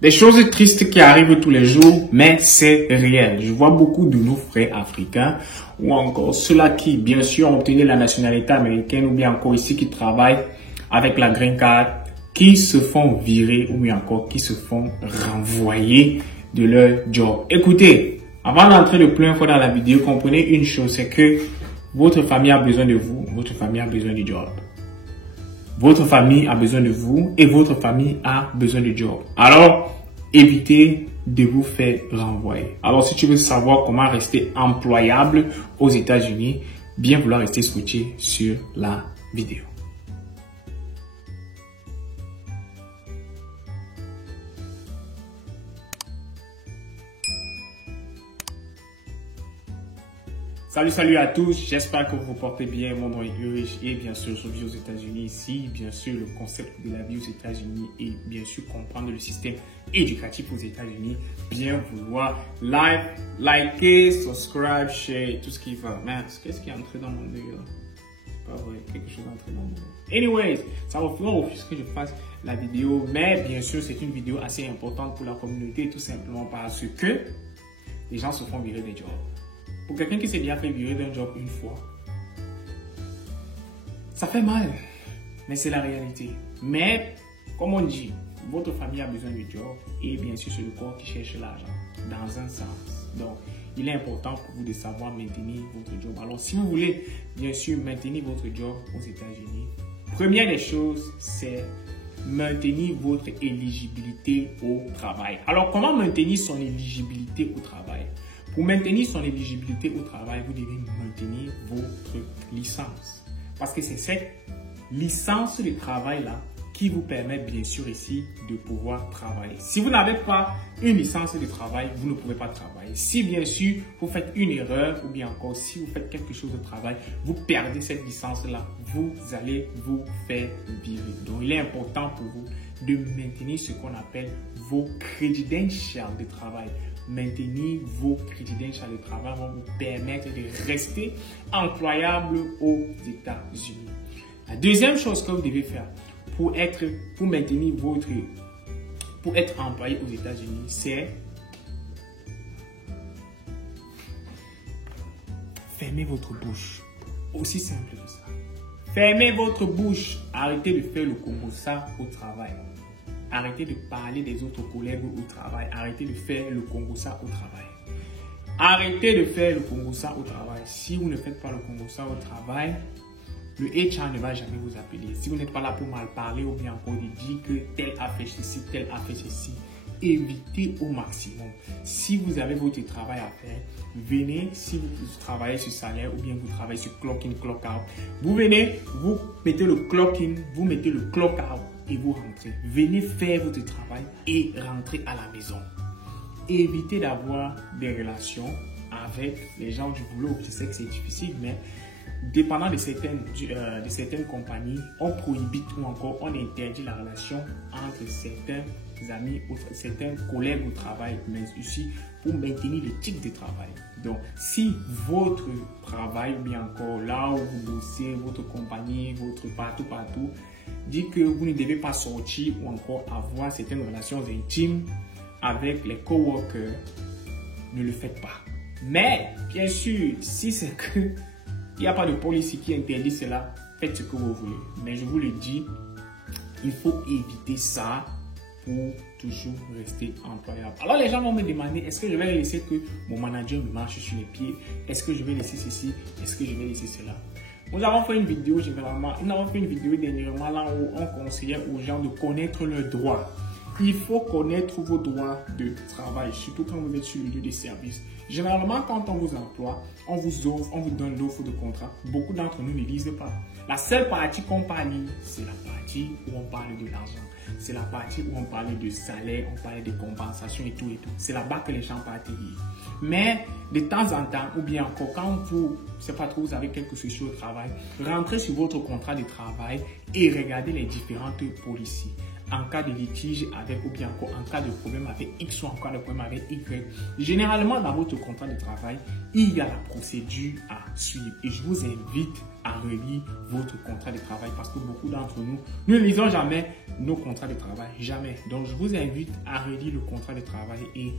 Des choses tristes qui arrivent tous les jours, mais c'est réel. Je vois beaucoup de nos frères africains ou encore ceux-là qui, bien sûr, ont obtenu la nationalité américaine ou bien encore ici qui travaillent avec la green card, qui se font virer ou bien encore qui se font renvoyer de leur job. Écoutez, avant d'entrer de plein fouet dans la vidéo, comprenez une chose, c'est que votre famille a besoin de vous, votre famille a besoin du job. Votre famille a besoin de vous et votre famille a besoin de job. Alors, évitez de vous faire renvoyer. Alors, si tu veux savoir comment rester employable aux États-Unis, bien vouloir rester scotché sur la vidéo. Salut à tous, j'espère que vous vous portez bien. Mon nom est Ulrich et bien sûr je vis aux États-Unis ici. Bien sûr le concept de la vie aux États-Unis et bien sûr comprendre le système éducatif aux États-Unis. Bien vouloir liker, subscribe, share, tout ce qui va. Mais qu'est-ce qui est entré dans mon œil là? C'est pas vrai, quelque chose est entré dans mon œil. Anyways, ça va faire que je fasse la vidéo, mais bien sûr c'est une vidéo assez importante pour la communauté tout simplement parce que les gens se font virer des jobs. Pour quelqu'un qui s'est déjà fait virer d'un job une fois, ça fait mal, mais c'est la réalité. Mais, comme on dit, votre famille a besoin du job et bien sûr c'est le corps qui cherche l'argent, dans un sens. Donc, il est important pour vous de savoir maintenir votre job. Alors, si vous voulez bien sûr maintenir votre job aux États-Unis, première des choses, c'est maintenir votre éligibilité au travail. Alors, comment maintenir son éligibilité au travail? Pour maintenir son éligibilité au travail, vous devez maintenir votre licence. Parce que c'est cette licence de travail-là qui vous permet bien sûr ici de pouvoir travailler. Si vous n'avez pas une licence de travail, vous ne pouvez pas travailler. Si bien sûr vous faites une erreur ou bien encore si vous faites quelque chose de travail, vous perdez cette licence-là, vous allez vous faire virer. Donc il est important pour vous de maintenir ce qu'on appelle vos credentials de travail. Maintenir vos credentials de travail vont vous permettre de rester employable aux États-Unis. La deuxième chose que vous devez faire pour être employé aux États-Unis, c'est fermer votre bouche. Aussi simple que ça. Fermez votre bouche. Arrêtez de faire le Congossa au travail. Arrêtez de parler des autres collègues au travail. Arrêtez de faire le Congossa au travail. Arrêtez de faire le Congossa au travail. Si vous ne faites pas le Congossa au travail, le HR ne va jamais vous appeler. Si vous n'êtes pas là pour mal parler ou bien encore dire que tel a fait ceci, tel a fait ceci, évitez au maximum. Si vous avez votre travail à faire, venez, si vous travaillez sur salaire ou bien vous travaillez sur clock in, clock out, vous venez, vous mettez le clock in, vous mettez le clock out et vous rentrez. Venez faire votre travail et rentrez à la maison. Évitez d'avoir des relations avec les gens du boulot. Je sais que c'est difficile, mais dépendant de certaines compagnies, on prohibite ou encore on interdit la relation entre certains amis ou certains collègues au travail, mais aussi pour maintenir le type de travail. Donc, si votre travail ou bien encore là où vous bossez, votre compagnie, votre partout, dit que vous ne devez pas sortir ou encore avoir certaines relations intimes avec les coworkers, ne le faites pas. Mais, bien sûr, si c'est que il n'y a pas de policy qui interdit cela, faites ce que vous voulez. Mais je vous le dis, il faut éviter ça pour toujours rester employable. Alors les gens vont me demander, est-ce que je vais laisser que mon manager me marche sur les pieds? Est-ce que je vais laisser ceci? Est-ce que je vais laisser cela? Nous avons fait une vidéo dernièrement là où on conseillait aux gens de connaître leurs droits. Il faut connaître vos droits de travail, surtout quand vous êtes sur le lieu de service. Généralement, quand on vous emploie, on vous donne l'offre de contrat. Beaucoup d'entre nous ne lisent pas. La seule partie qu'on parle, c'est la partie où on parle de l'argent. C'est la partie où on parle de salaire, on parle de compensation et tout et tout. C'est là-bas que les gens partent lire. Mais de temps en temps, ou bien encore quand vous, je sais pas trop, vous avez quelque chose au travail, rentrez sur votre contrat de travail et regardez les différentes policies. En cas de litige avec ou bien encore en cas de problème avec X ou en cas de problème avec Y. Généralement, dans votre contrat de travail, il y a la procédure à suivre. Et je vous invite à relire votre contrat de travail parce que beaucoup d'entre nous ne lisons jamais nos contrats de travail. Jamais. Donc, je vous invite à relire le contrat de travail et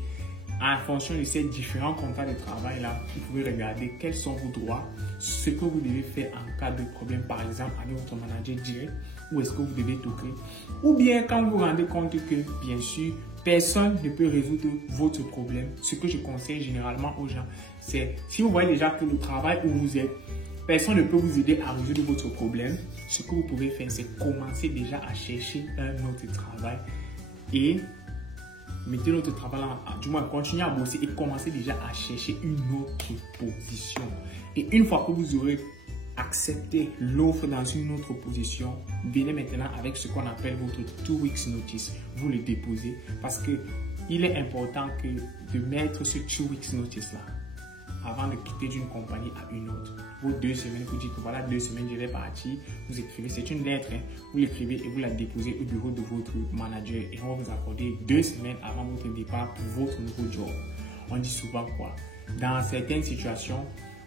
en fonction de ces différents contrats de travail-là, vous pouvez regarder quels sont vos droits, ce que vous devez faire en cas de problème, par exemple, avec votre manager direct, où est-ce que vous devez toquer. Ou bien quand vous vous rendez compte que, bien sûr, personne ne peut résoudre votre problème. Ce que je conseille généralement aux gens, c'est si vous voyez déjà que le travail où vous êtes, personne ne peut vous aider à résoudre votre problème, ce que vous pouvez faire, c'est commencer déjà à chercher un autre travail et mettez notre travail là, du moins continuez à bosser et commencez déjà à chercher une autre position. Et une fois que vous aurez accepté l'offre dans une autre position, venez maintenant avec ce qu'on appelle votre 2 weeks notice. Vous le déposez parce que il est important de mettre ce 2 weeks notice là avant de quitter d'une compagnie à une autre. Vos 2 semaines, vous dites que voilà 2 semaines, je vais partir. Vous écrivez, c'est une lettre, hein, vous l'écrivez et vous la déposez au bureau de votre manager et on va vous accorder 2 semaines avant votre départ pour votre nouveau job. On dit souvent quoi? Dans certaines situations,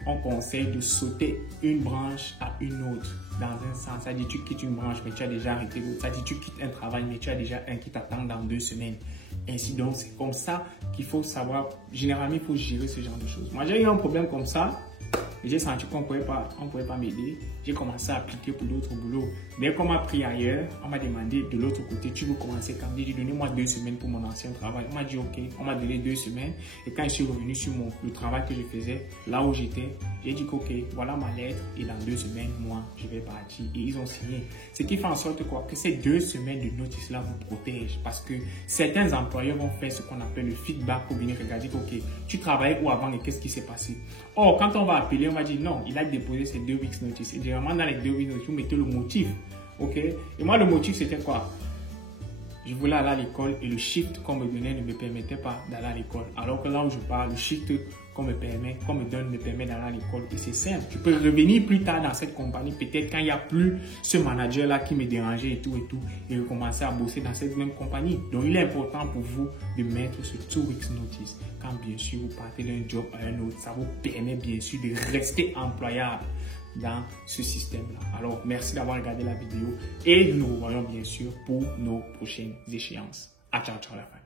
on conseille de sauter une branche à une autre. Dans un sens, ça dit tu quittes une branche mais tu as déjà arrêté l'autre. Ça dit tu quittes un travail mais tu as déjà un qui t'attend dans 2 semaines. Ainsi donc, c'est comme ça qu'il faut savoir. Généralement, il faut gérer ce genre de choses. Moi, j'ai eu un problème comme ça. J'ai senti qu'on ne pouvait pas m'aider. J'ai commencé à appliquer pour d'autres boulots. Dès qu'on m'a pris ailleurs, on m'a demandé de l'autre côté, tu veux commencer quand? J'ai dit, donnez-moi 2 semaines pour mon ancien travail. On m'a dit, ok. On m'a donné 2 semaines. Et quand je suis revenu sur le travail que je faisais, là où j'étais, j'ai dit, ok, voilà ma lettre. Et dans 2 semaines, moi, je vais partir. Et ils ont signé. Ce qui fait en sorte quoi? Que ces 2 semaines de notice-là vous protègent. Parce que certains employeurs vont faire ce qu'on appelle le feedback pour venir regarder, ok, tu travaillais où avant et qu'est-ce qui s'est passé? Or, quand on va appeler, on va dire non, il a déposé ses 2 weeks notice. Et généralement, dans les 2 weeks notice, vous mettez le motif. Ok? Et moi, le motif, c'était quoi? Je voulais aller à l'école et le shift qu'on me donnait ne me permettait pas d'aller à l'école. Alors que là où je parle, le shift qu'on me donne me permet d'aller à l'école. Et c'est simple. Je peux revenir plus tard dans cette compagnie, peut-être quand il n'y a plus ce manager-là qui me dérangeait et tout, et recommencer à bosser dans cette même compagnie. Donc, il est important pour vous de mettre ce 2 weeks notice. Quand bien sûr vous partez d'un job à un autre, ça vous permet bien sûr de rester employable dans ce système-là. Alors, merci d'avoir regardé la vidéo et nous nous revoyons bien sûr pour nos prochaines échéances. À ciao, ciao la fin.